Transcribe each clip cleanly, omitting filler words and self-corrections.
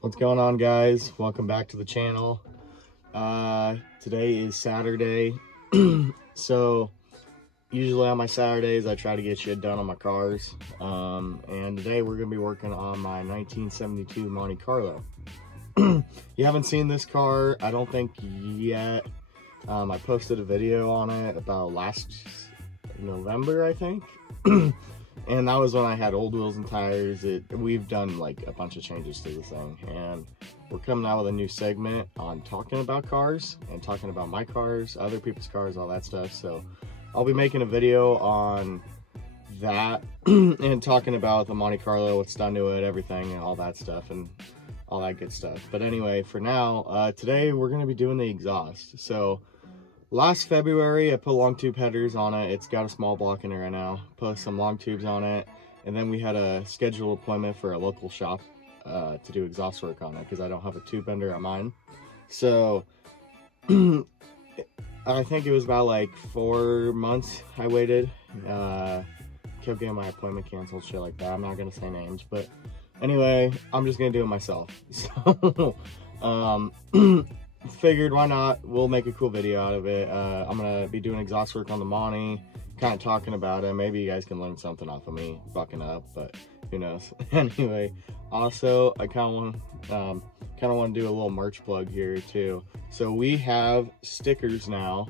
What's going on, guys? Welcome back to the channel. Today is Saturday. So usually on my Saturdays I try to get shit done on my cars, and today we're gonna be working on my 1972 Monte Carlo. You haven't seen this car, I don't think, yet. I posted a video on it about last November, I think. And that was when I had old wheels and tires. We've done like a bunch of changes to the thing, and we're coming out with a new segment on talking about cars and talking about my cars, other people's cars, all that stuff. So I'll be making a video on that and talking about the Monte Carlo, what's done to it, everything, and all that stuff and all that good stuff. But anyway, for now, today we're going to be doing the exhaust. So last February, I put long tube headers on it. It's got a small block in it right now. Put some long tubes on it. And then we had a scheduled appointment for a local shop to do exhaust work on it because I don't have a tube bender on mine. So I think it was about like 4 months I waited. Kept getting my appointment canceled, shit like that. I'm not going to say names, but anyway, I'm just going to do it myself. So, figured why not, we'll make a cool video out of it. I'm gonna be doing exhaust work on the Monte, kind of talking about it. Maybe you guys can learn something off of me fucking up, but who knows. Anyway, also I kind of want to do a little merch plug here too. So we have stickers now.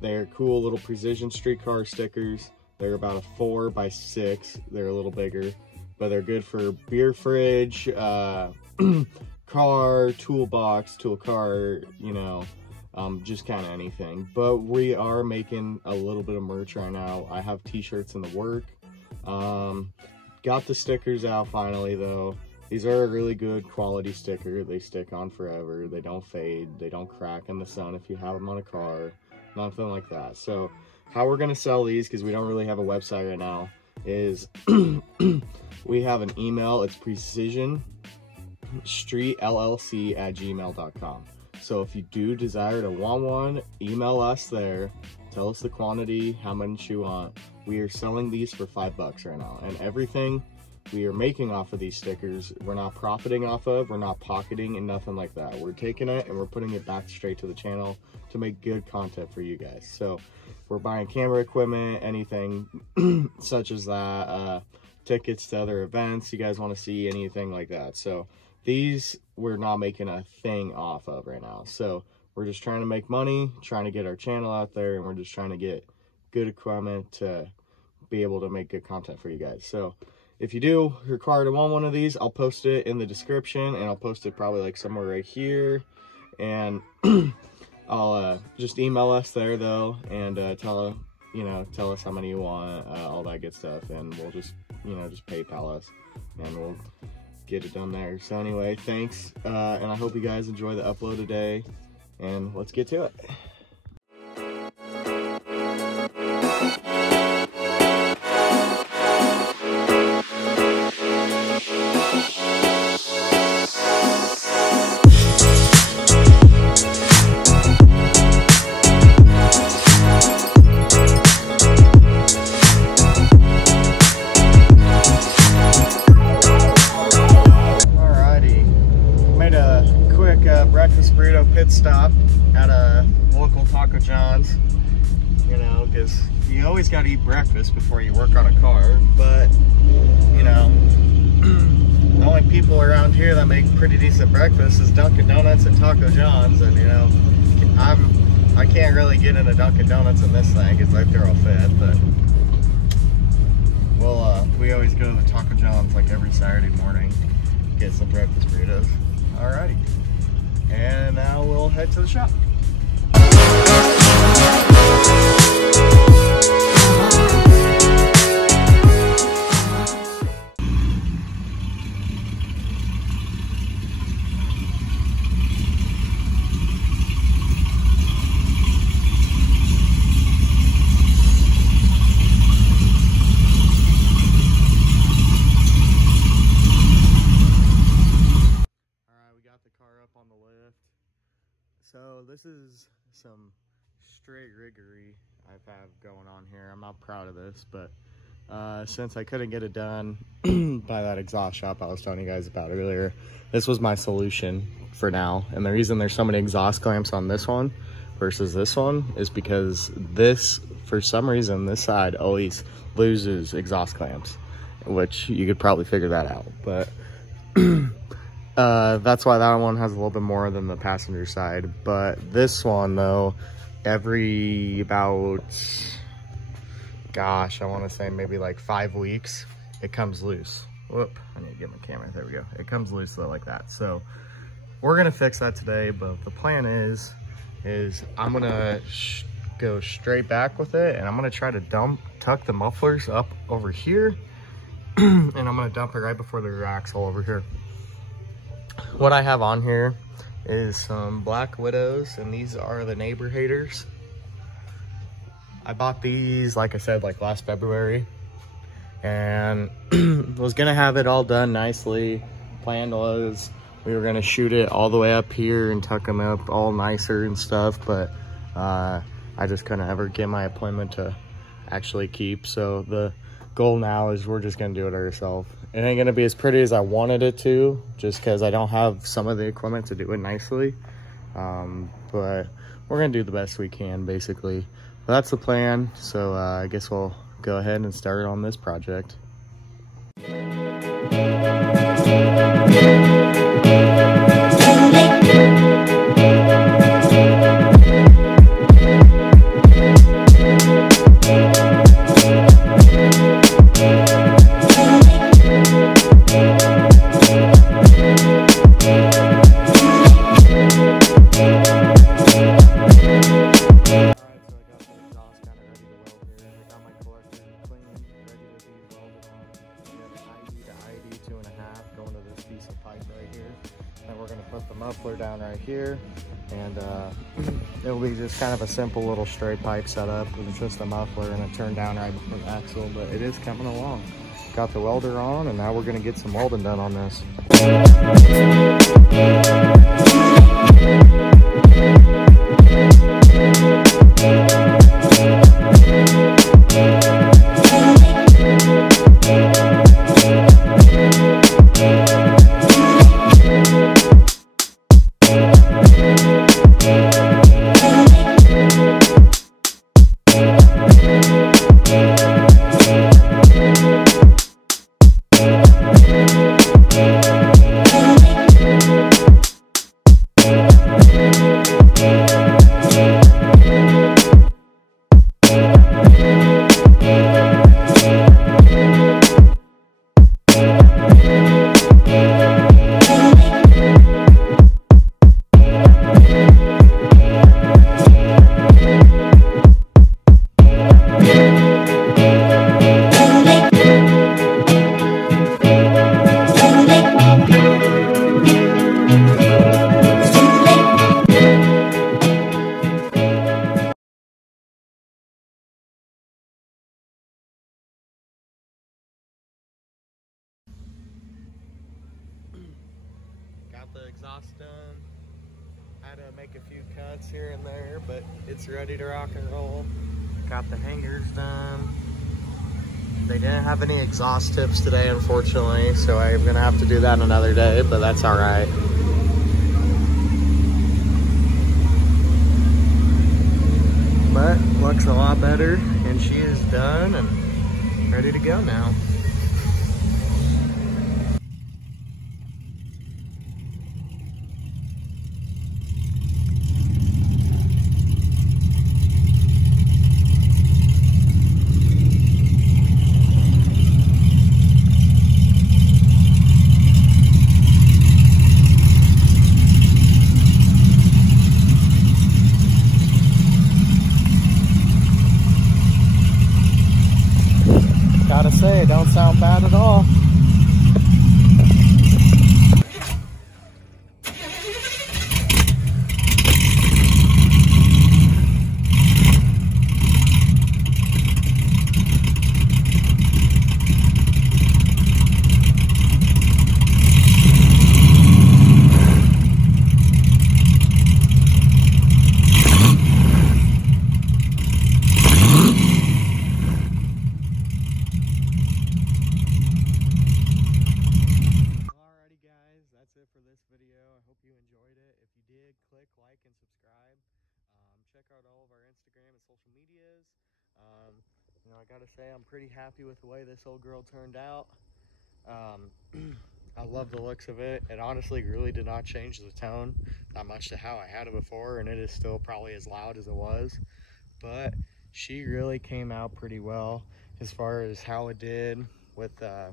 They're cool little precision streetcar stickers. They're about a 4x6. They're a little bigger, but they're good for beer fridge, car, toolbox, tool car, just kind of anything. But we are making a little bit of merch right now. I have t-shirts in the work. Got the stickers out finally though. These are a really good quality sticker. They stick on forever. They don't fade. They don't crack in the sun if you have them on a car. Nothing like that. So how we're gonna sell these, because we don't really have a website right now, is we have an email. It's precisionstreetllc@gmail.com. So if you do desire to want one, email us there. Tell us the quantity, how much you want. We are selling these for $5 right now, and everything we are making off of these stickers, we're not profiting off of, we're not pocketing and nothing like that. We're taking it and we're putting it back straight to the channel to make good content for you guys. So if we're buying camera equipment, anything such as that, tickets to other events, you guys want to see anything like that. So these we're not making a thing off of right now. So we're just trying to make money, trying to get our channel out there, and we're just trying to get good equipment to be able to make good content for you guys. So if you do require to want one of these, I'll post it in the description, and I'll post it probably like somewhere right here. And I'll just email us there though, and tell us how many you want, all that good stuff, and we'll just just PayPal us and we'll get it done there. So anyway, thanks, and I hope you guys enjoy the upload today, and let's get to it. Breakfast burrito pit stop at a local Taco John's, because you always got to eat breakfast before you work on a car. But the only people around here that make pretty decent breakfast is Dunkin' Donuts and Taco John's, and I can't really get into Dunkin' Donuts in this thing because they throw a fit. But we always go to the Taco John's like every Saturday morning, get some breakfast burritos. Alrighty. And now we'll head to the shop. So this is some straight riggery I have going on here. I'm not proud of this, but since I couldn't get it done by that exhaust shop I was telling you guys about earlier, this was my solution for now. And the reason there's so many exhaust clamps on this one versus this one is because this, for some reason, this side always loses exhaust clamps, which you could probably figure that out. But that's why that one has a little bit more than the passenger side. But this one, though, every about, gosh, I want to say maybe like 5 weeks, it comes loose. Whoop, I need to get my camera. There we go. It comes loose though, like that. So we're gonna fix that today. But the plan is I'm gonna go straight back with it, and I'm gonna try to tuck the mufflers up over here, and I'm gonna dump it right before the rear axle over here. What I have on here is some Black Widows, and these are the neighbor haters. I bought these, like I said, like last February, and was gonna have it all done nicely. Plan was we were gonna shoot it all the way up here and tuck them up all nicer and stuff, but I just couldn't ever get my appointment to actually keep. So the goal now is we're just gonna do it ourselves. It ain't gonna be as pretty as I wanted it to, just because I don't have some of the equipment to do it nicely. But we're gonna do the best we can, basically. But that's the plan. So I guess we'll go ahead and start on this project. Muffler down right here, and it'll be just kind of a simple little straight pipe setup with just a muffler and a turn down right before the axle, but it is coming along. Got the welder on, and now we're going to get some welding done on this. The exhaust done. Had to make a few cuts here and there, but it's ready to rock and roll. Got the hangers done. They didn't have any exhaust tips today, unfortunately, so I'm gonna have to do that another day, but that's all right. But looks a lot better, and she is done and ready to go now. Gotta say, I don't You know, I gotta say I'm pretty happy with the way this old girl turned out. I love the looks of it. It honestly really did not change the tone that much to how I had it before, and it is still probably as loud as it was, but she really came out pretty well as far as how it did with the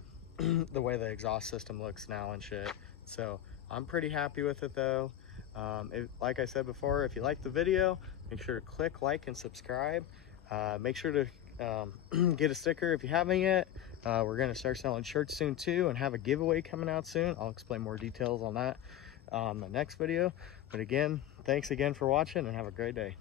way the exhaust system looks now and shit. So I'm pretty happy with it though. Like I said before, if you liked the video, make sure to click like and subscribe. Make sure to get a sticker if you haven't yet. We're gonna start selling shirts soon too, and have a giveaway coming out soon. I'll explain more details on that the next video. But again, thanks again for watching, and have a great day.